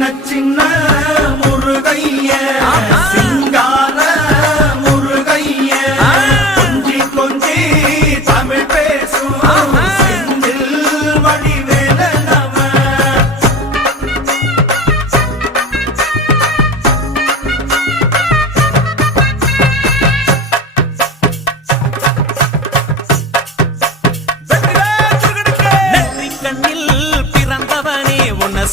சின்ன சின்ன முருகைய சிங்கார முருகைய கொஞ்சி கொஞ்சி தமிழ் பேசும் செந்தில் வடிவேலனவ நெற்றிக்கண்ணில் பிறந்தவனே உன்னை